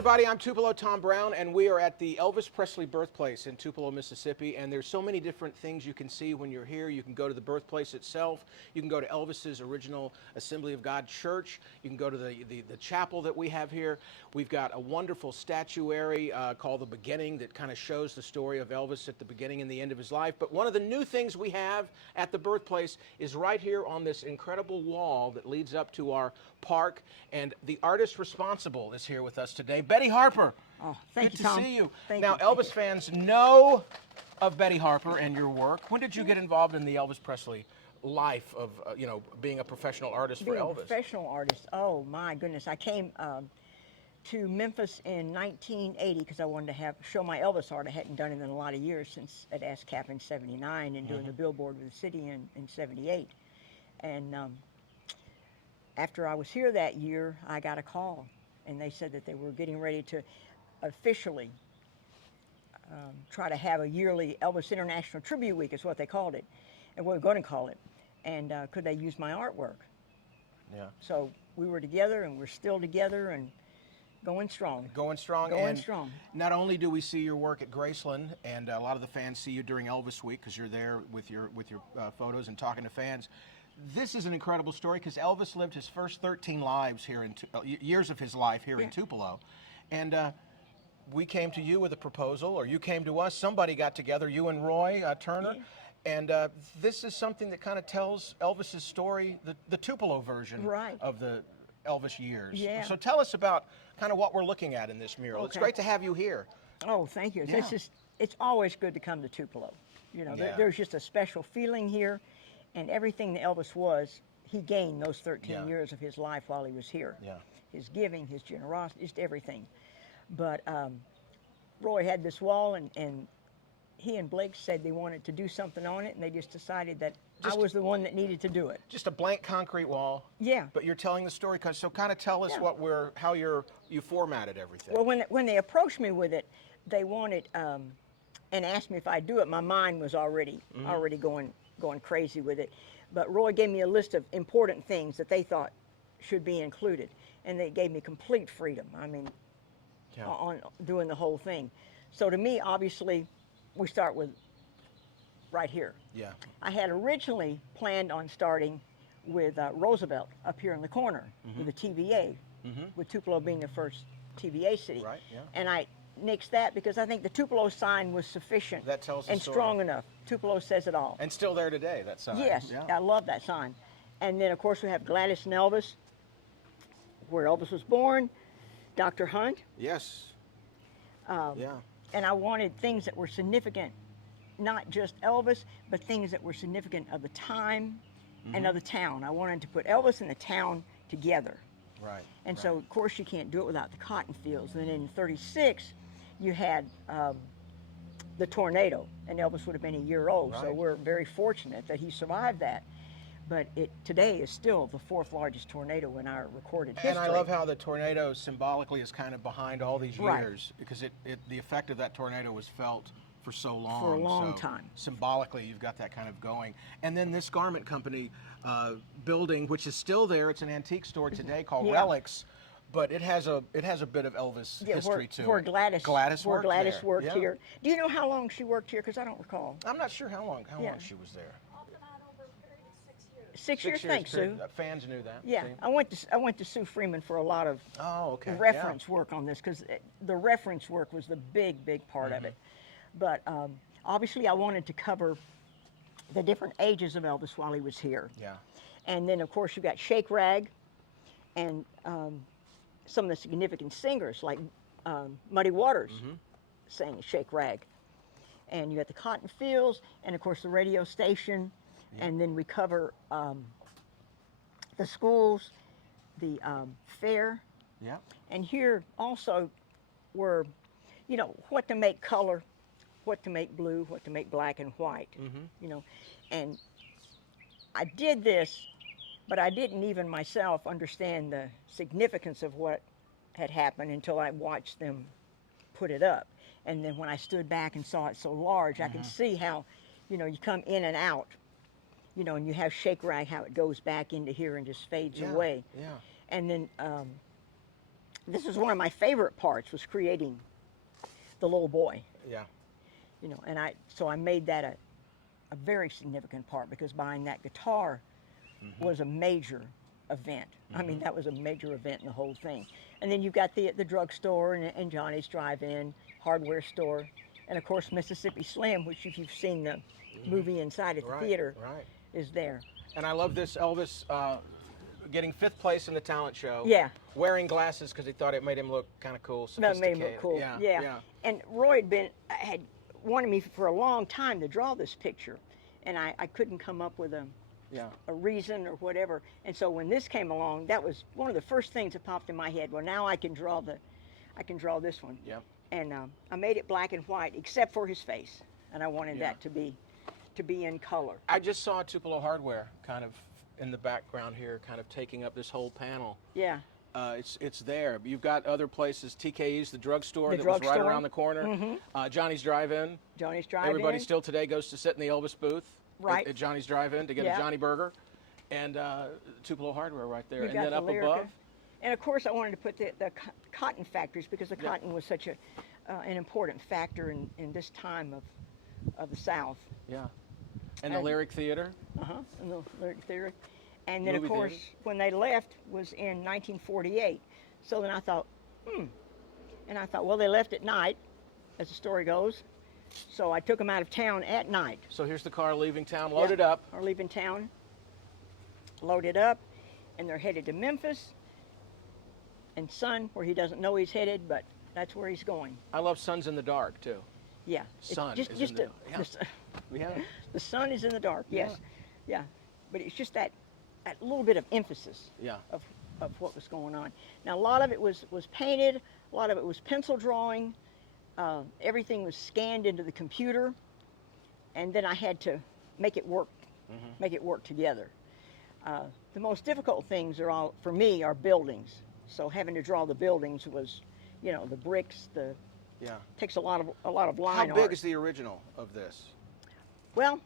everybody, I'm Tupelo Tom Brown, and we are at the Elvis Presley Birthplace in Tupelo, Mississippi, and there's so many different things you can see when you're here. You can go to the birthplace itself, you can go to Elvis's original Assembly of God church, you can go to the chapel that we have here. We've got a wonderful statuary called The Beginning that kind of shows the story of Elvis at the beginning and the end of his life. But one of the new things we have at the birthplace is right here on this incredible wall that leads up to our park, and the artist responsible is here with us today, Betty Harper. Oh, thank Good you, to Tom. see you. Thank Now, you. Elvis fans know of Betty Harper and your work. When did you get involved in the Elvis Presley life of, being a professional artist for Being Elvis? a professional artist, oh my goodness. I came to Memphis in 1980 because I wanted to show my Elvis art. I hadn't done it in a lot of years since at ASCAP in 79 and doing the billboard with the city in 78. And after I was here that year, I got a call, and they said that they were getting ready to officially try to have a yearly Elvis International Tribute Week, is what they called it, and we were going to call it. And could they use my artwork? Yeah. So we were together, and we're still together, and going strong. Going strong. Going and strong. Not only do we see your work at Graceland, and a lot of the fans see you during Elvis Week because you're there with your photos and talking to fans. This is an incredible story because Elvis lived his first 13 lives here years of his life here in Tupelo, and we came to you with a proposal, or you came to us. Somebody got together, you and Roy Turner, and this is something that kind of tells Elvis's story, the Tupelo version of the Elvis years. Yeah. So tell us about kind of what we're looking at in this mural. It's great to have you here. Oh, thank you. Yeah. It's always good to come to Tupelo. You know, there's just a special feeling here, and everything that Elvis was, he gained those 13 years of his life while he was here. Yeah. His giving, his generosity, just everything. But Roy had this wall, and he and Blake said they wanted to do something on it, and they just decided that I was the one that needed to do it. Just a blank concrete wall. Yeah. But you're telling the story, so kind of tell us how you formatted everything. Well, when they approached me with it, they wanted and asked me if I'd do it. My mind was already going crazy with it. But Roy gave me a list of important things that they thought should be included, and they gave me complete freedom. I mean, on doing the whole thing. So to me, obviously, we start with right here. Yeah. I had originally planned on starting with Roosevelt up here in the corner with the TVA, with Tupelo being the first TVA city. Right, yeah. And I nixed that because I think the Tupelo sign was sufficient That tells the and story. strong enough. Tupelo says it all. And still there today, that sign. Yes, Yeah. I love that sign. And then, of course, we have Gladys and Elvis, where Elvis was born, Dr. Hunt. Yes. And I wanted things that were significant, not just Elvis, but things that were significant of the time and of the town. I wanted to put Elvis and the town together. Right. And so, of course, you can't do it without the cotton fields. And in '36, you had the tornado, and Elvis would have been a year old. So we're very fortunate that he survived that. But it today is still the 4th largest tornado in our recorded history. And I love how the tornado symbolically is kind of behind all these years, because the effect of that tornado was felt for so long. For a long time. Symbolically, you've got that kind of going. And then this garment company building, which is still there, it's an antique store today called Relics, but it has a bit of Elvis history too. Where Gladys worked Yeah. here. Do you know how long she worked here? Because I don't recall. I'm not sure how long she was there. 6 years, thanks, Sue. Fans knew that. Yeah, see? I went to Sue Freeman for a lot of reference work on this, because the reference work was the big part of it. But obviously I wanted to cover the different ages of Elvis while he was here. Yeah. And then, of course, you got Shake Rag and some of the significant singers like Muddy Waters sang Shake Rag. And you got the cotton fields, and of course the radio station. And then we cover the schools, the fair. Yeah. And here also were, what to make color, what to make blue, what to make black and white, And I did this, but I didn't even myself understand the significance of what had happened until I watched them put it up. And then when I stood back and saw it so large, I could see how, you come in and out. And you have Shake Rag, how it goes back into here and just fades away. Yeah. And then this is one of my favorite parts, was creating the little boy. Yeah. You know, and so I made that a very significant part, because buying that guitar was a major event. I mean, that was a major event in the whole thing. And then you've got the drugstore and Johnny's Drive-In, hardware store, and of course Mississippi Slim, which if you've seen the movie inside at the theater, is there. And I love this Elvis getting 5th place in the talent show. Yeah. Wearing glasses because he thought it made him look kind of cool, That sophisticated. made him look cool. Yeah. And Roy had wanted me for a long time to draw this picture, and I couldn't come up with a reason or whatever. And so when this came along, that was one of the first things that popped in my head. Well, now I can draw this one. Yeah. And I made it black and white except for his face, and I wanted that to be in color. I just saw Tupelo Hardware kind of in the background here, kind of taking up this whole panel. Yeah. It's there. You've got other places, TKE's, the drugstore The that was right drugstore. around the corner. Johnny's Drive-In. Johnny's Drive-In. Everybody still today goes to sit in the Elvis booth at Johnny's Drive-In to get a Johnny Burger. And Tupelo Hardware right there. And then up above. And of course I wanted to put the cotton factories, because the cotton was such an important factor in this time of the South. Yeah. And the Lyric Theater. And the Lyric Theater. And then, Movie of course, theaters. when they left was in 1948. So then I thought, And I thought, well, they left at night, as the story goes. So I took them out of town at night. So here's the car leaving town, loaded up. Or leaving town, loaded up, and they're headed to Memphis and Sun, where he doesn't know he's headed, but that's where he's going. I love Suns in the Dark, too. Yeah. Sun Just is in the the sun is in the dark, yes. Yeah. But it's just that little bit of emphasis of what was going on. Now, a lot of it was painted, a lot of it was pencil drawing, everything was scanned into the computer, and then I had to make it work together. The most difficult things for me are buildings. So having to draw the buildings was, the bricks, takes a lot of line How big art. is the original of this? Well,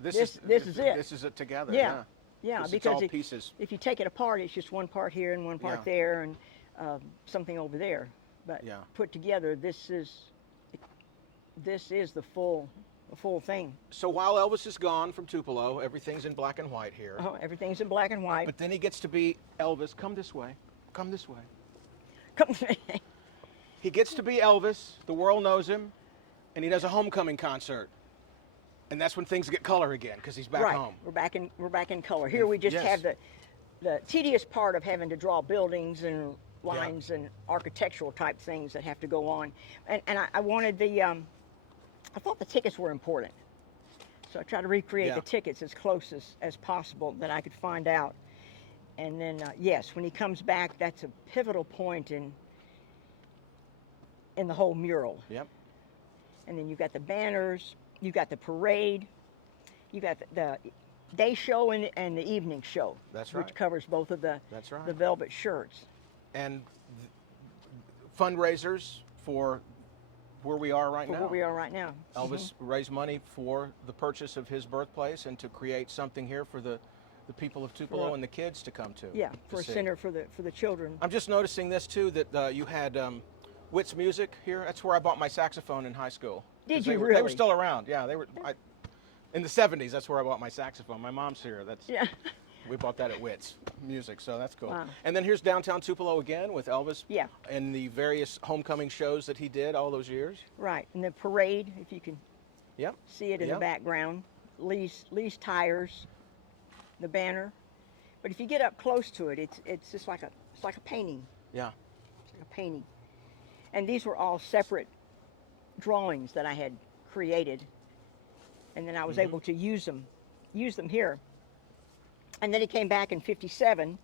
This is it. This is it together. Yeah. Yeah, It's because all pieces. if you take it apart, it's just one part here and one part there, and something over there. But put together, this is the full thing. So while Elvis is gone from Tupelo, everything's in black and white here. Everything's in black and white. But then he gets to be Elvis. Come this way. Come this way. He gets to be Elvis. The world knows him, and he does a homecoming concert. And that's when things get color again, because he's back home. We're back in color. Here we just have the tedious part of having to draw buildings and lines and architectural type things that have to go on. And I wanted I thought the tickets were important. So I tried to recreate the tickets as close as possible that I could find out. And then, yes, when he comes back, that's a pivotal point in the whole mural. Yep. And then you've got the banners, you've got the parade, you've got the day show and the evening show. That's right. Which covers both of the velvet shirts. And fundraisers for where we are right now. Where we are right now. Elvis raised money for the purchase of his birthplace and to create something here for the people of Tupelo and the kids to come to. Yeah, for a center for the children. I'm just noticing this too, that you had Witt's Music here. That's where I bought my saxophone in high school. Did you They were really? still around. Yeah, they were. In the 70s, that's where I bought my saxophone. My mom's here. We bought that at Witt's Music, so that's cool. Wow. And then here's downtown Tupelo again with Elvis. Yeah. And the various homecoming shows that he did all those years. Right, and the parade, if you can see it in the background. Lee's tires, the banner. But if you get up close to it, it's just like a painting. Yeah. It's like a painting. And these were all separate drawings that I had created, and then I was able to use them here. And then he came back in '57.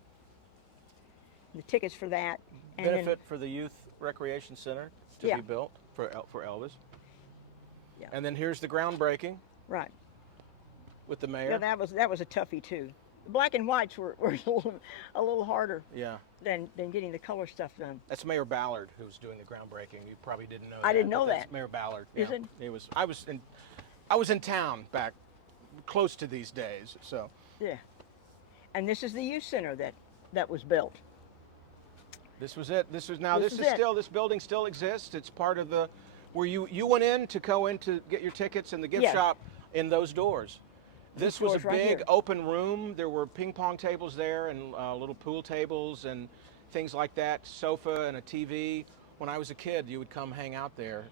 The tickets for that. And Benefit for the Youth Recreation Center to be built for Elvis. Yeah. And then here's the groundbreaking. Right. With the mayor. Yeah, that was a toughie too. The black and whites were a little harder. Yeah. Than getting the color stuff done. That's Mayor Ballard who's doing the groundbreaking. You probably didn't know that. I didn't know That's that. Mayor Ballard. Is yeah. it? I was in town back close to these days, so. Yeah. And this is the youth center that was built. This was it. This is it. still, this building still exists. It's part of the, where you went in to go in to get your tickets in the gift Yeah. shop in those doors. This was a doors right big here. open room. There were ping pong tables there and little pool tables and things like that, sofa and a TV. When I was a kid, you would come hang out there.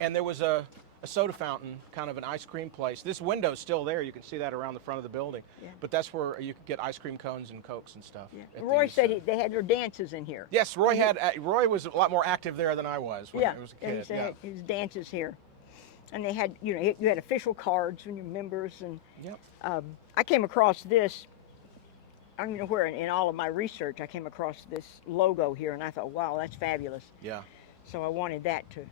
And there was a soda fountain, kind of an ice cream place. This window's still there. You can see that around the front of the building. Yeah. But that's where you could get ice cream cones and Cokes and stuff. Yeah. at Roy these, said they had their dances in here. Yes, Roy was a lot more active there than I was when I was a he kid. said his dances here, and they had, you know, you had official cards when you're members, and Yep. I came across this. I don't even know where in all of my research I came across this logo here, and I thought, wow, that's fabulous. Yeah. So I wanted that to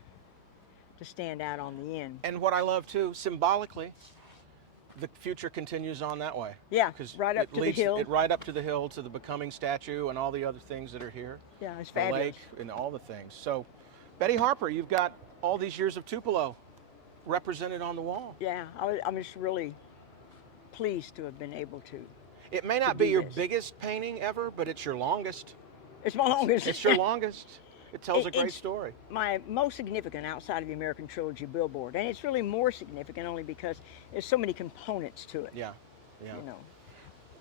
stand out on the end. And what I love too, symbolically, the future continues on that way. Yeah, 'Cause right up it to the leads hill. It right up to the hill, to the becoming statue and all the other things that are here. Yeah, it's The fabulous. lake and all the things. So, Betty Harper, you've got all these years of Tupelo represented on the wall. Yeah, I'm just really pleased to have been able to. It may not do be your this. biggest painting ever, but it's your longest. It's my longest. It's your longest. It tells a great It's story. my most significant outside of the American Trilogy billboard, and it's really more significant only because there's so many components to it. Yeah. Yeah. You know.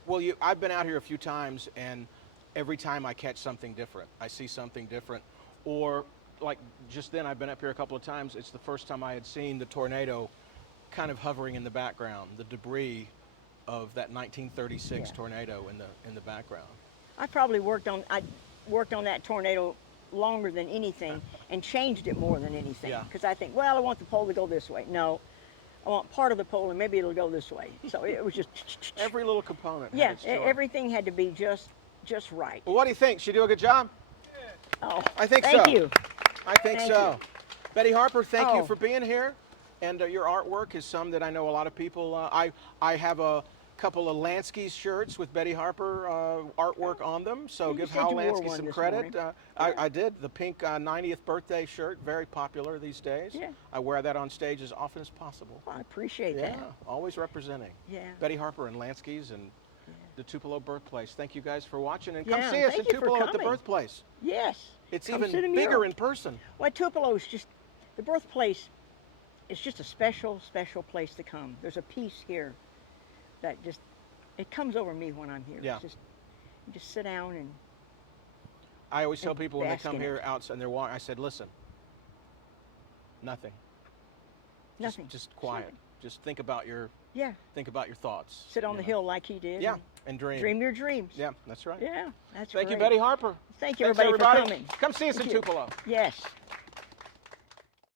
Well, I've been out here a few times, and every time I catch something different. I see something different. Or, like just then, I've been up here a couple of times. It's the first time I had seen the tornado kind of hovering in the background, the debris of that 1936 Yeah. tornado in the background. I worked on that tornado longer than anything and changed it more than anything. Yeah. Because I think, well, I want the pole to go this way. No, I want part of the pole and maybe it'll go this way. So it was just Every little component. had yeah, its charm. everything had to be just right. Well, what do you think? She do a good job? Oh, I think thank so. you. I think Thank so. Betty Harper, thank you Oh. for being here. And your artwork is some that I know a lot of people. I have a couple of Lansky's shirts with Betty Harper artwork on them. So You give said Hal you wore Lansky one some this credit. morning. I did. The pink 90th birthday shirt, very popular these days. Yeah. I wear that on stage as often as possible. Well, I appreciate Yeah, that. always representing. Yeah. Betty Harper and Lansky's and the Tupelo Birthplace. Thank you guys for watching, and Yeah, come see us thank in you for Tupelo at the coming. Birthplace. Yes. It's Come even see the bigger mural. in person. Well, Tupelo is just, the birthplace is just a special, special place to come. There's a peace here that just, it comes over me when I'm here. Yeah. It's just, you just sit down and, I always tell and people when they bask come in here it. out and they're walking, I said, listen, nothing. nothing. Just quiet. Just think about your Yeah. thoughts. Sit on you the know. hill like he did. Yeah, and dream. Dream your dreams. Yeah, that's right. Yeah, that's Thank you, great. Betty Harper. Thank you, Thanks, everybody, for everybody. coming. Come see us Thank in you. Tupelo. Yes.